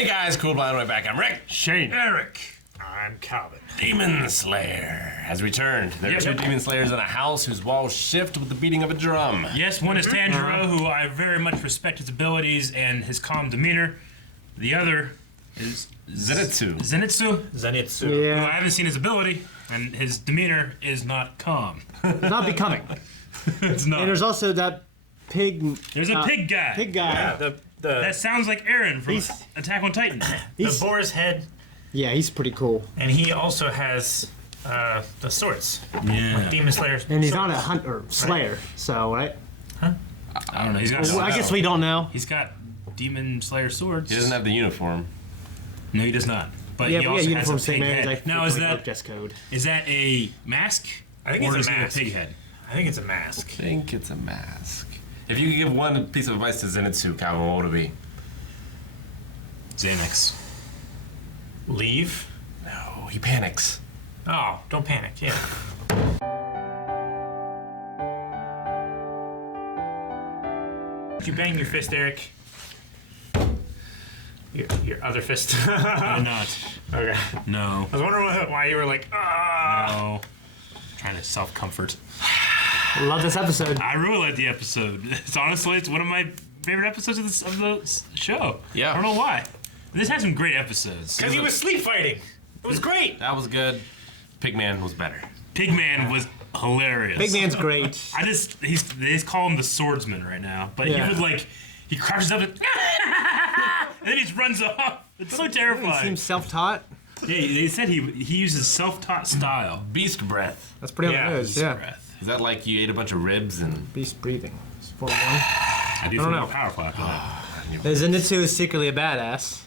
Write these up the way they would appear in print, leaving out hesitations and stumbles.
Hey guys, Cool Blind Way back. I'm Rick. Shane. Eric. I'm Calvin. Demon Slayer has returned. There are two Demon Slayers in a house whose walls shift with the beating of a drum. Yes, one is Tanjiro, who I very much respect his abilities and his calm demeanor. The other is Zenitsu. Zenitsu, who I haven't seen his ability, and his demeanor is not calm. Not becoming. It's not. And there's also that pig. There's a pig guy. Pig guy. Yeah, That sounds like Eren from He's- Attack on Titan. the boar's head, Yeah, he's pretty cool. and he also has the swords. Yeah. Demon Slayer. And he's not a hunter, slayer. So, right? I don't know. He's got. Well, I guess we don't know. He's got Demon Slayer swords. He doesn't have the uniform. No, he does not. But Yeah, he but also yeah, has uniform a same pig age. head. Now, is that dress code? a mask? I think or it's is a it mask. a pig head? I think it's a mask. I think it's a mask. If you could give one piece of advice to Zenitsu, Calvin, what would it be? Xanax. Leave. No, he panics. Oh, don't panic. Yeah. Did you bang your fist, Eric? Your other fist. Why not? Okay. No. I was wondering why you were like, ah. No. Trying to self-comfort. Love this episode. I really like the episode. It's one of my favorite episodes of the show. Yeah. I don't know why. This has some great episodes. Because he was sleep fighting. It was great. That was good. Pigman was better. Pigman was hilarious. Big man's great. they just call him the swordsman right now, but Yeah. he crouches up and then he just runs off. It's so He terrifying. seems self-taught. Yeah, they said he uses self-taught style. Beast breath. That's pretty Yeah, what it is. Yeah. Breath. Is that like you ate a bunch of ribs and... Beast breathing. It's 4-1. I do feel don't more know. powerful after that. The Zenitsu is secretly a badass,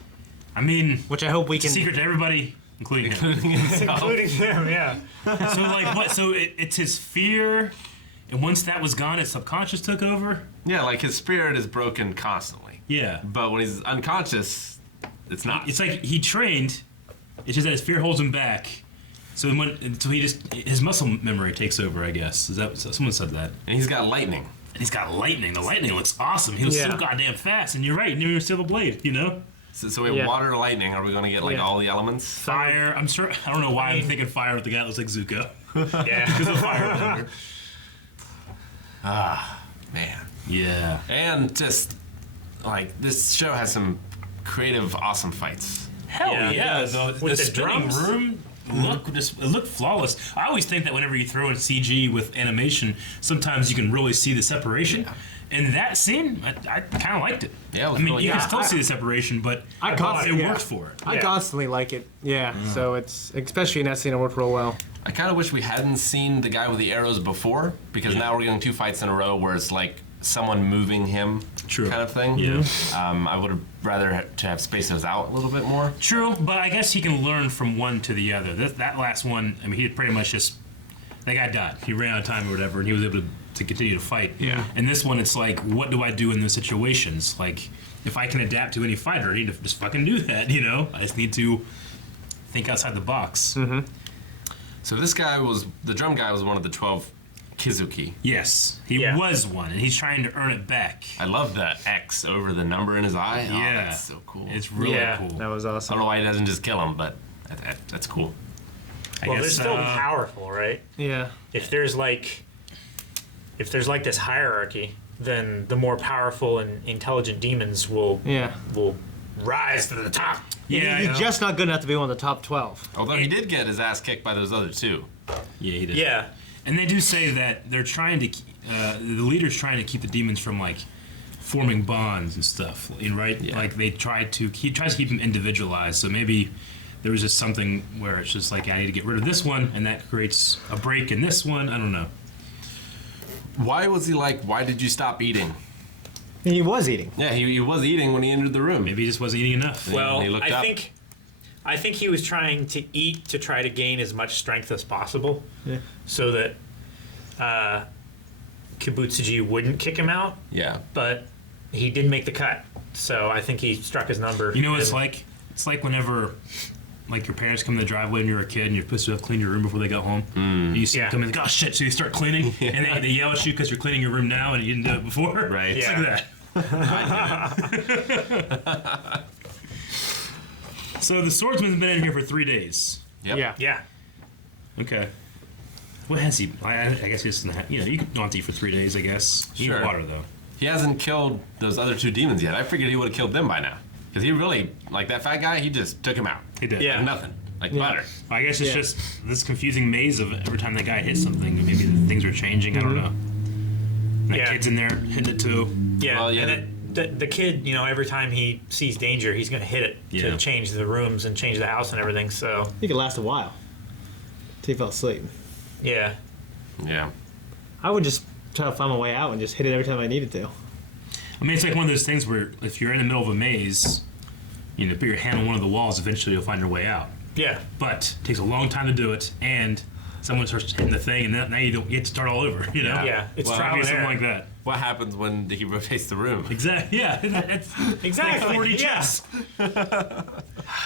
I mean, which I hope we it's a can. secret to everybody, including him. Including him, yeah. So like what? So it's his fear, and once that was gone, his subconscious took over. Yeah, like his spirit is broken constantly. Yeah. But when he's unconscious, it's not. It's like he trained. It's just that his fear holds him back. So until his muscle memory takes over. I guess someone said that. And he's got lightning. And he's got lightning. The lightning looks awesome. He was so Yeah. goddamn fast. And you're right. You never even steal the blade. You know. So we have Yeah. water, lightning. Are we going to get like Yeah. all the elements? Fire. I'm sure. I don't know why I'm thinking fire with the guy that looks like Zuko. Yeah. Because of fire. Man. Yeah. And just like this show has some creative, awesome fights. Hell Yeah, yeah! it does. The With the spinning drums? room it looked flawless. I always think that whenever you throw in CG with animation, sometimes you can really see the separation. And that scene, I kind of liked it. Yeah, it was I mean, really you good. can still see the separation, but I it constantly worked for it. I Yeah. constantly like it. Yeah. So it's especially in that scene, it worked real well. I kind of wish we hadn't seen the guy with the arrows before, because now we're getting two fights in a row where it's like someone moving him, True. kind of thing. Yeah. I would have rather to have spaced those out a little bit more. True, but I guess he can learn from one to the other. That last one, I mean, he pretty much just that guy died. He ran out of time or whatever, and he was able to continue to fight. Yeah. And this one, it's like, what do I do in those situations? Like, if I can adapt to any fighter, I need to just fucking do that. You know, I just need to think outside the box. Mm-hmm. So this guy the drum guy was one of the 12 Kizuki. Yes, he Yeah. was one, and he's trying to earn it back. I love the X over the number in his eye. Oh, Yeah. that's so cool. It's really Yeah. cool. That was I awesome. don't know why he doesn't just kill him, but that's cool. I Well, they're guess, still powerful, right? Yeah. If there's like this hierarchy, then the more powerful and intelligent demons will rise to the top. Yeah, You're just not good enough to be one of the top 12. Although he did get his ass kicked by those other two. yeah, he did. Yeah. And they do say that they're trying to, the leader's trying to keep the demons from like forming bonds and stuff, right? Yeah. Like he tries to keep them individualized. So maybe there was just something where it's just like, I need to get rid of this one, and that creates a break in this one. I don't know. Why did you stop eating? He was eating. Yeah, he was eating when he entered the room. Maybe he just wasn't eating enough. Well, he looked up. I think he was trying to eat to try to gain as much strength as possible, so that Kibutsuji wouldn't kick him out. Yeah. But he did make the cut, so I think he struck his number. You know what it's and- like? It's like whenever, like, your parents come in the driveway when you're a kid and you're supposed to have cleaned your room before they got home. And you see them come in and go, oh shit, so you start cleaning, and they yell at you because you're cleaning your room now and you didn't do it before. Right. It's Yeah. like that. So the swordsman's been in here for 3 days. Yep. Yeah. Yeah. Okay. What has he? I guess he's you can not eat for 3 days. I guess. Sure. Eat water though. He hasn't killed those other 2 demons yet. I figured he would have killed them by now. Because he really, like that fat guy, he just took him out. He did. Yeah. Like nothing. Like butter. I guess it's Yeah. just this confusing maze of every time that guy hits something, maybe things are changing. I don't know. That Yeah. kid's in there hitting it too. Yeah. Well, yeah, And the kid, every time he sees danger, he's going to hit it Yeah. to change the rooms and change the house and everything. So, He could last a while. Till he fell asleep. yeah. Yeah. I would just try to find my way out and just hit it every time I needed to. I mean, it's like one of those things where if you're in the middle of a maze, put your hand on one of the walls, eventually you'll find your way out. Yeah. But it takes a long time to do it, and someone starts hitting the thing, and now you get to start all over. Yeah. It's Well, trial Maybe and something error. like that. What happens when he rotates the room? Exactly. Yeah. It's Exactly. like 40 yeah. chess.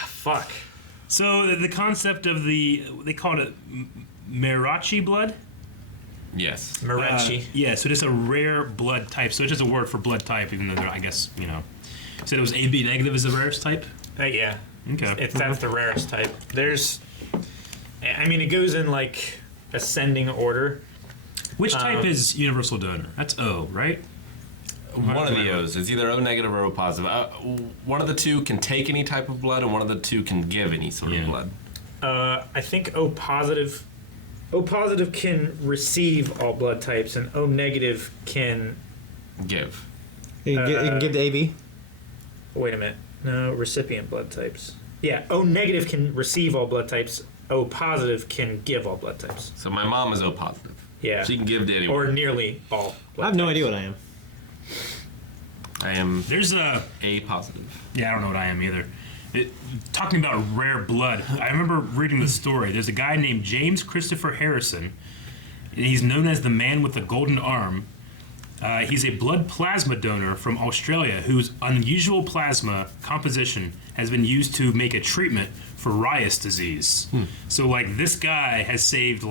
Fuck. So the concept of they called it Merachi blood. Yes. Marietta. Yeah, so just a rare blood type. So it's just a word for blood type, even though they're, I guess, said it was AB negative is the rarest type. Yeah. Okay. That's the rarest type. It goes in like ascending order. Which type is universal donor? That's O, right? One of the O's. It's either O negative or O positive. One of the 2 can take any type of blood, and one of the 2 can give any sort of blood. I think O positive. O positive can receive all blood types, and O negative can. Give. You can give the AB. Wait a minute. No, recipient blood types. Yeah, O negative can receive all blood types. O positive can give all blood types. So my mom is O positive. Yeah. She can give to anyone. Or nearly all. Blood I have no types. idea what I am. I am There's a. A positive. Yeah, I don't know what I am either. Talking about rare blood, I remember reading the story. There's a guy named James Christopher Harrison, and he's known as the man with the golden arm. He's a blood plasma donor from Australia whose unusual plasma composition has been used to make a treatment for Reyes disease. So, this guy has saved,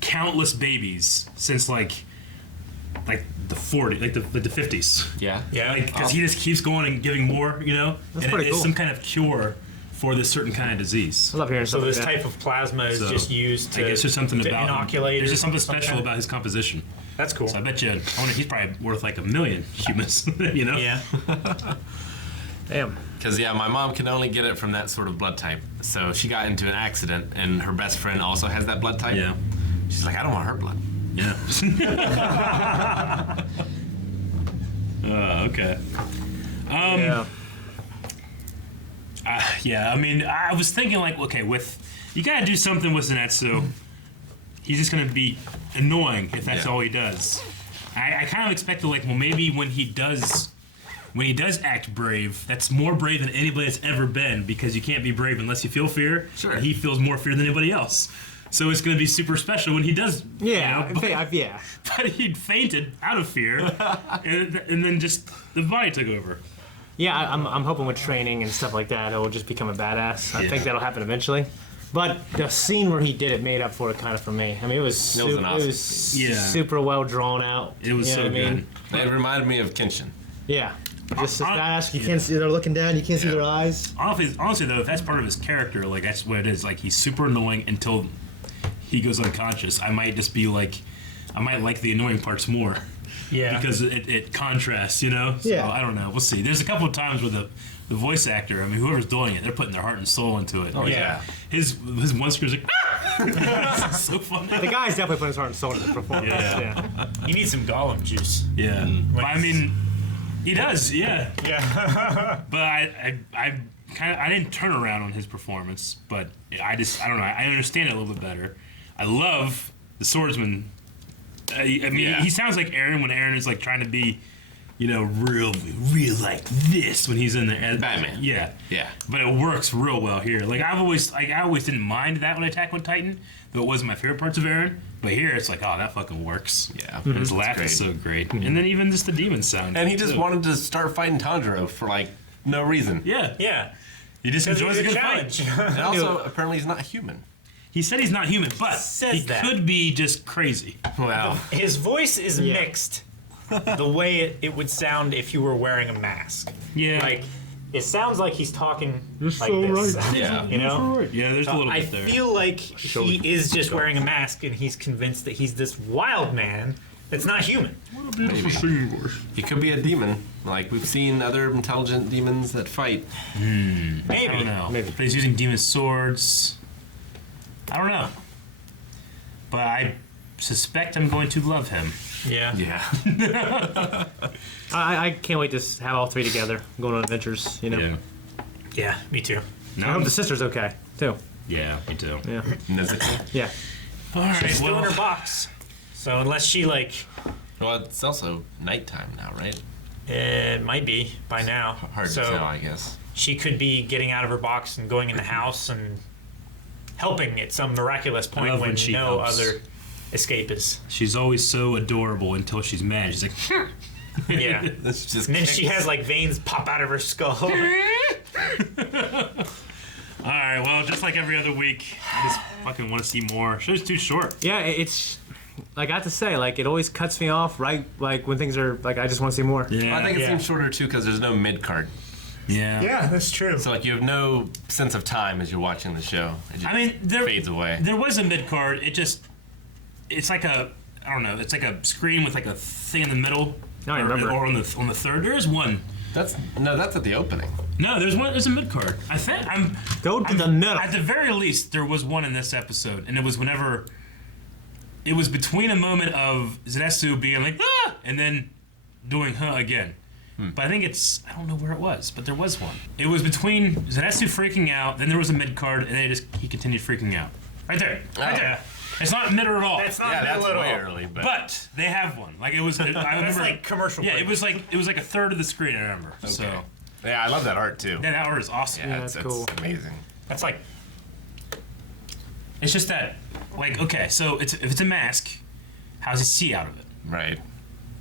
countless babies since, the 40s, the 50s. Yeah. Yeah. Because he just keeps going and giving more, and pretty it's cool. some kind of cure for this certain kind of disease. I love hearing So stuff this like that. type of plasma is So, just used to, I guess there's something to about inoculate. There's or just something some special kind of- about his composition. That's cool. So I bet you, he's probably worth like 1 million humans. Yeah. Damn. Because, my mom can only get it from that sort of blood type. So she got into an accident, and her best friend also has that blood type. Yeah. She's like, I don't want her blood. Yeah. Okay. Yeah. Yeah. I mean, I was thinking you gotta do something with Zenitsu. He's just gonna be annoying if that's Yeah. all he does. I kind of expected maybe when he does act brave, that's more brave than anybody has ever been, because you can't be brave unless you feel fear. Sure. And he feels more fear than anybody else. So it's going to be super special when he does. Yeah. But, but he fainted out of fear, and then just the body took over. Yeah, I'm hoping with training and stuff like that, he'll just become a badass. I Yeah. think that'll happen eventually. But the scene where he did it made up for it kind of for me. I mean, it was an awesome Yeah. super well drawn out. It was You know so what I mean? good. It reminded me of Kenshin. Yeah. Just I- badass. You can't see, they're looking down, you can't see Yeah. their eyes. Honestly, though, if that's part of his character, that's what it is. He's super annoying until he goes unconscious. I might just be I might like the annoying parts more. Yeah. Because it contrasts, So Yeah. I don't know. We'll see. There's a couple of times where the voice actor, whoever's doing it, they're putting their heart and soul into it. Oh, yeah. His one screw's like, ah! It's so funny. The guy's definitely putting his heart and soul into the performance. Yeah. You need some Gollum juice. Yeah. But he does, yeah. Yeah. But I didn't turn around on his performance, but I don't know. I understand it a little bit better. I love the swordsman. He sounds like Aaron when Aaron is trying to be, real like this when he's in there. Batman. Yeah. Yeah. But it works real well here. I always didn't mind that when I Attack on Titan, though it wasn't my favorite parts of Aaron. But here it's oh, that fucking works. Yeah. And his It's laugh great. is so great. And then even just the demon sound. And he just too. wanted to start fighting Tanjiro for, no reason. Yeah. Yeah. He just enjoys a good challenge. fight. And also, apparently, he's not human. He said he's not human, but Says he that. could be just crazy. Well, His voice is mixed the way it would sound if you were wearing a mask. Yeah. it sounds like he's talking You're like so this. right. Yeah. You know? Yeah, there's a little I bit there. feel like he is just wearing a mask and he's convinced that he's this wild man that's not human. What a beautiful singing voice. He could be a demon. Like we've seen other intelligent demons that fight. I don't Maybe. know. Maybe. But he's using demon swords. I don't know. But I suspect I'm going to love him. Yeah. Yeah. I can't wait to have all three together going on adventures. You know. Yeah. Yeah, me too. No. I hope the sister's okay too. Yeah, me too. Yeah. Nezuko. Yeah. All right, She's still in well, her box. So unless she Well, it's also nighttime now, right? it might be by now. Hard so to tell, I guess. she could be getting out of her box and going in the house and helping at some miraculous I point love when when she no helps. other escape is. she's always so adorable until she's mad. She's like, Yeah. It's just And then she has like veins pop out of her skull. all right, well, just like every other week, I just fucking want to see more. Show's too short. Yeah. It's. Like I have to say, like it always cuts me off right like when things are like I just want to see more. Yeah. I think it Yeah. seems shorter too because there's no mid card. Yeah. Yeah, that's true. So like you have no sense of time as you're watching the show. It just I mean, there fades away. There was a mid card. It's like a, I don't know. It's like a screen with like a thing in the middle. I remember. Or on the third. There is one. That's at the opening. No, there's one. There's a mid card. I think Go to the middle. At the very least, there was one in this episode, and it was whenever. It was between a moment of Zenitsu being like, ah! And then doing huh again. But I think I don't know where it was, but there was one. It was between Zenitsu freaking out, then there was a mid card, and then he continued freaking out. Right there. Right there. It's not mid at all. That's not Yeah, that's middle way at all. early, but But they have one. Like it was. I remember. That's like commercial Yeah, break. it was like a third of the screen. I remember. So okay. Yeah, I love that art too. yeah, that art is awesome. Yeah, that's it's cool. amazing. That's like It's just that, like, okay, so if it's a mask, how does he see out of it? Right.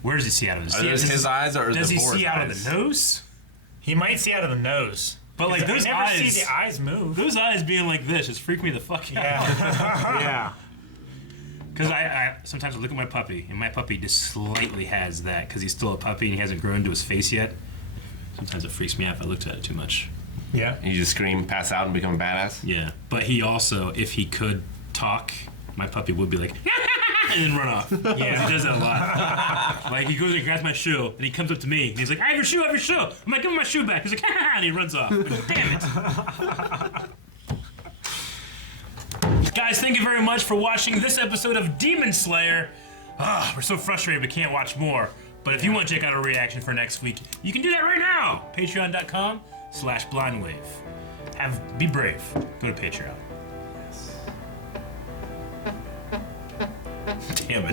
Where does he see out of it? Are those his eyes or Does the he boar's see out eyes? of the nose? he might see out of the nose. But like those I never eyes, see the eyes move. those eyes being like this just freak me the fuck out. Yeah. Yeah. Because I sometimes I look at my puppy, and my puppy just slightly has that because he's still a puppy and he hasn't grown to his face yet. Sometimes it freaks me out if I looked at it too much. Yeah. You just scream, pass out, and become a badass. Yeah, but he also, if he could talk, my puppy would be like, and then run off. Yeah, he does that a lot. Like he goes and grabs my shoe, and he comes up to me, and he's like, "I have your shoe, I have your shoe." I'm like, "Give him my shoe back." He's like, and he runs off. I'm like, damn it. Guys, thank you very much for watching this episode of Demon Slayer. We're so frustrated we can't watch more. But if you want to check out our reaction for next week, you can do that right now. Patreon.com/blindwave. Be brave. Go to Patreon. Damn it.